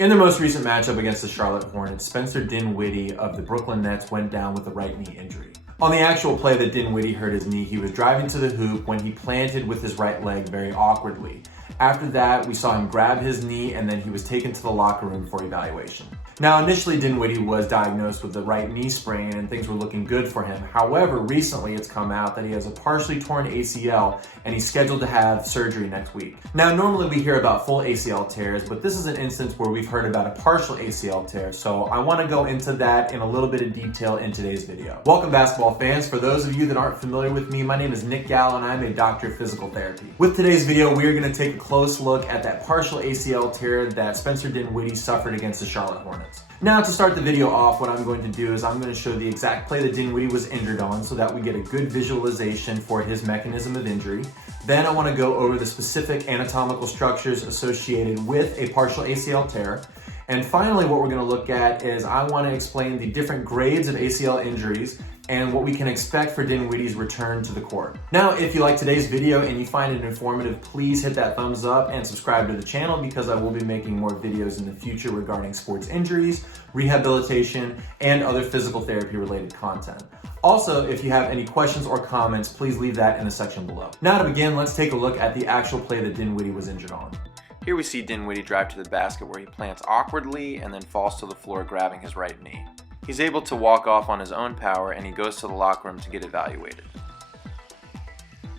In their most recent matchup against the Charlotte Hornets, Spencer Dinwiddie of the Brooklyn Nets went down with a right knee injury. On the actual play that Dinwiddie hurt his knee, he was driving to the hoop when he planted with his right leg very awkwardly. After that, we saw him grab his knee and then he was taken to the locker room for evaluation. Now, initially Dinwiddie was diagnosed with the right knee sprain and things were looking good for him. However, recently it's come out that he has a partially torn ACL and he's scheduled to have surgery next week. Now, normally we hear about full ACL tears, but this is an instance where we've heard about a partial ACL tear. So I want to go into that in a little bit of detail in today's video. Welcome, basketball fans. For those of you that aren't familiar with me, my name is Nick Gall and I'm a doctor of physical therapy. With today's video, we are going to take a close look at that partial ACL tear that Spencer Dinwiddie suffered against the Charlotte Hornets. Now, to start the video off, what I'm going to do is I'm going to show the exact play that Dinwiddie was injured on so that we get a good visualization for his mechanism of injury. Then I want to go over the specific anatomical structures associated with a partial ACL tear. And finally, what we're going to look at is I want to explain the different grades of ACL injuries and what we can expect for Dinwiddie's return to the court. Now, if you like today's video and you find it informative, please hit that thumbs up and subscribe to the channel because I will be making more videos in the future regarding sports injuries, rehabilitation, and other physical therapy related content. Also, if you have any questions or comments, please leave that in the section below. Now to begin, let's take a look at the actual play that Dinwiddie was injured on. Here we see Dinwiddie drive to the basket where he plants awkwardly and then falls to the floor grabbing his right knee. He's able to walk off on his own power and he goes to the locker room to get evaluated.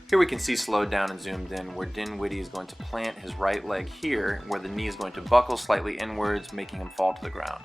Here we can see slowed down and zoomed in where Dinwiddie is going to plant his right leg here where the knee is going to buckle slightly inwards, making him fall to the ground.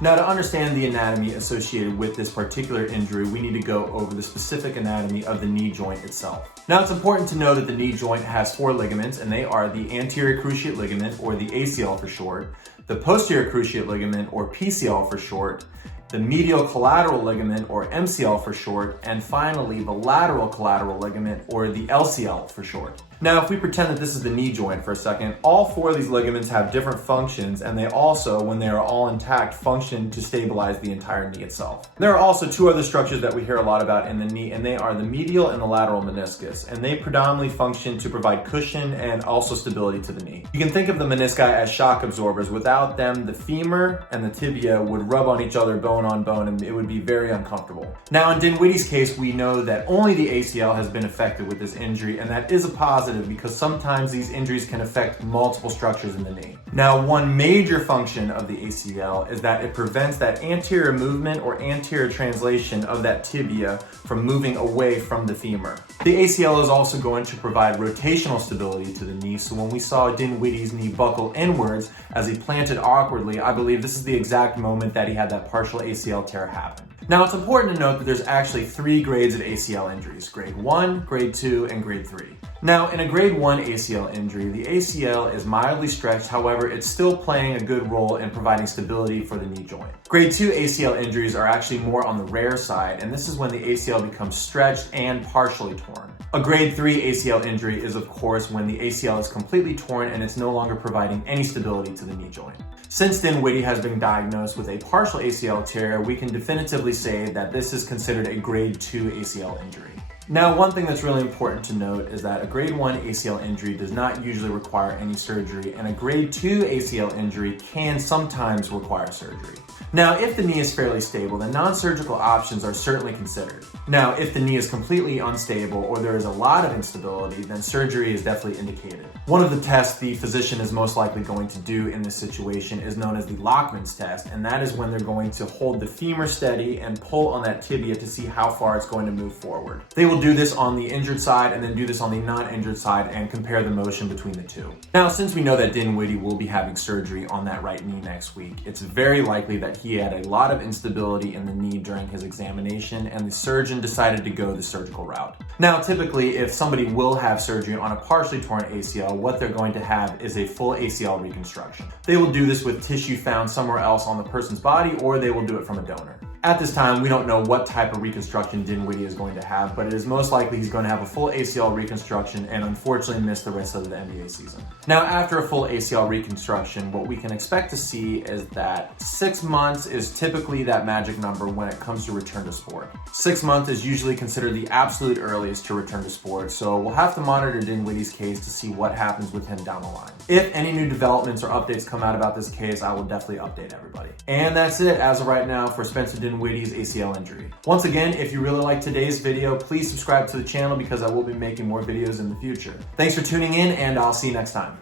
Now, to understand the anatomy associated with this particular injury, we need to go over the specific anatomy of the knee joint itself. Now, it's important to know that the knee joint has 4 ligaments, and they are the anterior cruciate ligament, or the ACL for short, the posterior cruciate ligament, or PCL for short, the medial collateral ligament, or MCL for short, and finally the lateral collateral ligament, or the LCL for short. Now, if we pretend that this is the knee joint for a second, all 4 of these ligaments have different functions, and they also, when they are all intact, function to stabilize the entire knee itself. There are also 2 other structures that we hear a lot about in the knee, and they are the medial and the lateral meniscus, and they predominantly function to provide cushion and also stability to the knee. You can think of the menisci as shock absorbers. Without them, the femur and the tibia would rub on each other bone on bone, and it would be very uncomfortable. Now, in Dinwiddie's case, we know that only the ACL has been affected with this injury, and that is a positive because sometimes these injuries can affect multiple structures in the knee. Now, one major function of the ACL is that it prevents that anterior movement or anterior translation of that tibia from moving away from the femur. The ACL is also going to provide rotational stability to the knee, so when we saw Dinwiddie's knee buckle inwards as he planted awkwardly, I believe this is the exact moment that he had that partial ACL tear happen. Now, it's important to note that there's actually 3 grades of ACL injuries: grade 1, grade 2, and grade 3. Now, in a grade 1 ACL injury, the ACL is mildly stretched, however, it's still playing a good role in providing stability for the knee joint. Grade 2 ACL injuries are actually more on the rare side, and this is when the ACL becomes stretched and partially torn. A grade 3 ACL injury is, of course, when the ACL is completely torn and it's no longer providing any stability to the knee joint. Since Dinwiddie has been diagnosed with a partial ACL tear, we can definitively say that this is considered a grade 2 ACL injury. Now, one thing that's really important to note is that a grade 1 ACL injury does not usually require any surgery, and a grade 2 ACL injury can sometimes require surgery. Now, if the knee is fairly stable, then non-surgical options are certainly considered. Now, if the knee is completely unstable or there is a lot of instability, then surgery is definitely indicated. One of the tests the physician is most likely going to do in this situation is known as the Lockman's test, and that is when they're going to hold the femur steady and pull on that tibia to see how far it's going to move forward. They will do this on the injured side and then do this on the non-injured side and compare the motion between the 2. Now, since we know that Dinwiddie will be having surgery on that right knee next week, it's very likely that he had a lot of instability in the knee during his examination, and the surgeon decided to go the surgical route. Now, typically, if somebody will have surgery on a partially torn ACL, what they're going to have is a full ACL reconstruction. They will do this with tissue found somewhere else on the person's body, or they will do it from a donor. At this time, we don't know what type of reconstruction Dinwiddie is going to have, but it is most likely he's going to have a full ACL reconstruction and unfortunately miss the rest of the NBA season. Now, after a full ACL reconstruction, what we can expect to see is that 6 months is typically that magic number when it comes to return to sport. 6 months is usually considered the absolute earliest to return to sport, so we'll have to monitor Dinwiddie's case to see what happens with him down the line. If any new developments or updates come out about this case, I will definitely update everybody. And that's it as of right now for Spencer Dinwiddie's ACL injury. Once again, if you really liked today's video, please subscribe to the channel because I will be making more videos in the future. Thanks for tuning in, and I'll see you next time.